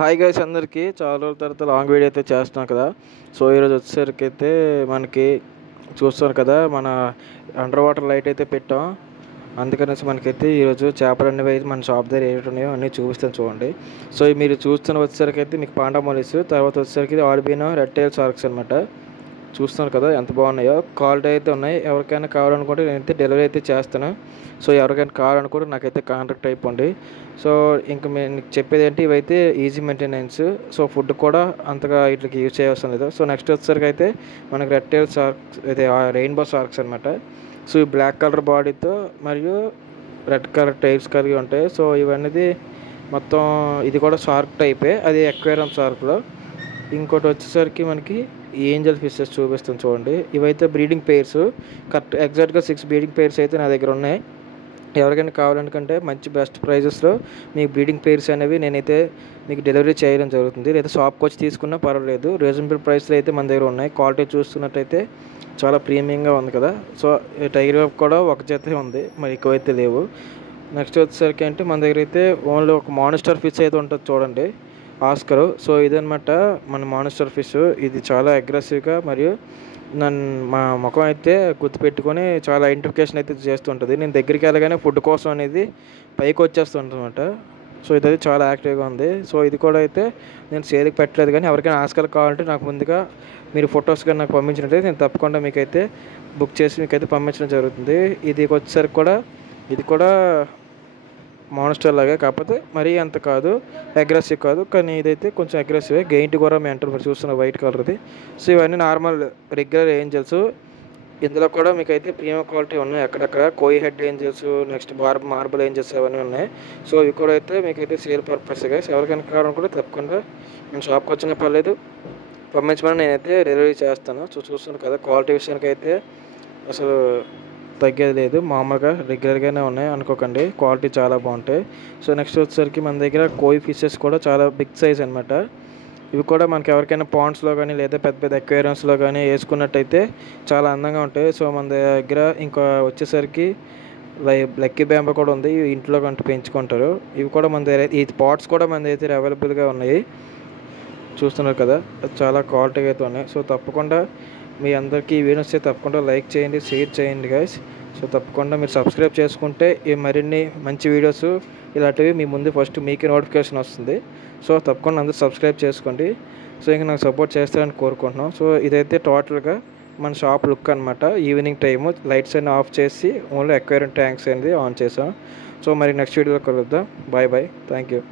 Hi guys అందరికీ చాలా రోజుల తర్వాత లాంగ్ వీడియో అయితే చేస్తున్నాం కదా. సో ఈరోజు వచ్చేసరికి అయితే మనకి చూస్తున్నారు కదా, మన అండర్ వాటర్ లైట్ అయితే పెట్టాం. అందుకనేసి మనకైతే ఈరోజు చేపలు అనేవి అయితే మన షాప్ దగ్గర ఏమిటి ఉన్నాయో అన్నీ చూపిస్తాను చూడండి. సో మీరు చూస్తున్న వచ్చేసరికి అయితే మీకు పాండా మొలిస్, తర్వాత వచ్చేసరికి ఆల్బినో రెడ్ టైల్ షార్క్స్ అనమాట. చూస్తున్నారు కదా ఎంత బాగున్నాయో, క్వాలిటీ అయితే ఉన్నాయి. ఎవరికైనా కావాలనుకుంటే నేనైతే డెలివరీ అయితే చేస్తాను. సో ఎవరికైనా కావాలనుకుంటే నాకైతే కాంటాక్ట్ అయిపోండి. సో ఇంక మీకు చెప్పేది ఏంటి, ఇవైతే ఈజీ మెయింటెనెన్స్. సో ఫుడ్ కూడా అంతగా వీటికి యూజ్ చేయవలసిన లేదు. సో నెక్స్ట్ వచ్చేసరికి అయితే మనకి రెడ్ టైల్ షార్క్స్, అయితే రెయిన్బో షార్క్స్ అనమాట. సో ఈ బ్లాక్ కలర్ బాడీతో మరియు రెడ్ కలర్ టైల్స్ కలిగి ఉంటాయి. సో ఇవన్నీ మొత్తం ఇది కూడా షార్క్ టైపే, అది ఎక్వేరియం షార్క్లో. ఇంకోటి వచ్చేసరికి మనకి ఏంజల్ ఫిషెస్ చూపిస్తాను చూడండి. ఇవైతే బ్రీడింగ్ పెయిర్స్, కరెక్ట్ ఎగ్జాక్ట్గా 6 బ్రీడింగ్ పెయిర్స్ అయితే నా దగ్గర ఉన్నాయి. ఎవరికైనా కావాలనుకుంటే మంచి బెస్ట్ ప్రైజెస్లో మీకు బ్రీడింగ్ పెయిర్స్ అనేవి నేనైతే మీకు డెలివరీ చేయడం జరుగుతుంది. లేదా షాప్కి వచ్చి తీసుకున్నా పర్వాలేదు, రీజనబుల్ ప్రైస్లో అయితే మన దగ్గర ఉన్నాయి. క్వాలిటీ చూస్తున్నట్టయితే చాలా ప్రీమియంగా ఉంది కదా. సో టైగర్ వేప్ కూడా ఒక జతే ఉంది, మరి ఎక్కువైతే లేవు. నెక్స్ట్ వచ్చేసరికి అంటే మన దగ్గర అయితే ఓన్లీ ఒక మాన్స్టర్ ఫిష్ అయితే ఉంటుంది చూడండి, ఆస్కర్. సో ఇదనమాట మన మాన్స్టర్ ఫిష్. ఇది చాలా అగ్రెసివ్గా మరియు మా ముఖం అయితే గుర్తుపెట్టుకొని చాలా ఐడెంటిఫికేషన్ అయితే చేస్తుంటుంది. నేను దగ్గరికి వెళ్ళగానే ఫుడ్ కోసం అనేది పైకి వచ్చేస్తుంటుంది అనమాట. సో ఇదైతే చాలా యాక్టివ్గా ఉంది. సో ఇది కూడా అయితే నేను సేల్కి పెట్టలేదు, కానీ ఎవరికైనా ఆస్కర్ కావాలంటే నాకు ముందుగా మీరు ఫొటోస్ కానీ నాకు పంపించినట్లయితే నేను తప్పకుండా మీకైతే బుక్ చేసి మీకైతే పంపించడం జరుగుతుంది. ఇది వచ్చేసరికి కూడా ఇది కూడా మాన్స్టర్ లాగే, కాకపోతే మరీ అంత కాదు, అగ్రెసివ్ కాదు. కానీ ఇదైతే కొంచెం అగ్రెసివ్. గెయింట్ కూడా మేము అంటారు, మీరు చూస్తున్న వైట్ కలర్ది. సో ఇవన్నీ నార్మల్ రెగ్యులర్ ఏంజల్స్. ఇందులో కూడా మీకైతే ప్రీమియం క్వాలిటీ ఉన్నాయి. అక్కడక్కడ కోయి head angels, next marble angels అవన్నీ ఉన్నాయి. సో ఇవి కూడా అయితే మీకైతే సేల్ పర్పస్గా ఎవరికైనా కావాలనుకుంటే తప్పకుండా నేను షాప్కి వచ్చినా పర్లేదు, పంపించమని నేనైతే డెలివరీ చేస్తాను. సో చూస్తున్నాను కదా, క్వాలిటీ విషయానికి అయితే అసలు తగ్గేది లేదు, మామూలుగా రెగ్యులర్గానే ఉన్నాయి అనుకోకండి, క్వాలిటీ చాలా బాగుంటాయి. సో నెక్స్ట్ వచ్చేసరికి మన దగ్గర కోయి ఫిషెస్ కూడా చాలా బిగ్ సైజ్ అనమాట. ఇవి కూడా మనకి ఎవరికైనా పాండ్స్లో కానీ లేదా పెద్ద పెద్ద అక్వేరియంస్లో కానీ వేసుకున్నట్టయితే చాలా అందంగా ఉంటాయి. సో మన దగ్గర ఇంకా వచ్చేసరికి లక్కీ బ్యాంబో కూడా ఉంది, ఇంట్లో కంటే పెంచుకుంటారు. ఇవి కూడా మన దగ్గర, ఈ పాట్స్ కూడా మన దగ్గర అవైలబుల్గా ఉన్నాయి. చూస్తున్నారు కదా, చాలా క్వాలిటీగా అయితే ఉన్నాయి. సో తప్పకుండా మీ అందరికీ ఈ వీడియోస్ అయితే తప్పకుండా లైక్ చేయండి, షేర్ చేయండి గైస్. సో తప్పకుండా మీరు సబ్స్క్రైబ్ చేసుకుంటే ఈ మరిన్ని మంచి వీడియోస్ ఇలాంటివి మీ ముందు ఫస్ట్ మీకే నోటిఫికేషన్ వస్తుంది. సో తప్పకుండా అందరూ సబ్స్క్రైబ్ చేసుకోండి. సో ఇంకా నాకు సపోర్ట్ చేస్తారని కోరుకుంటున్నాం. సో ఇదైతే టోటల్గా మన షాప్ లుక్ అనమాట. ఈవినింగ్ టైము లైట్స్ అన్ని ఆఫ్ చేసి ఓన్లీ అక్వేరియం ట్యాంక్స్ అనేది ఆన్ చేసాం. సో మరి నెక్స్ట్ వీడియోలో కలుద్దాం. Bye bye, thank you.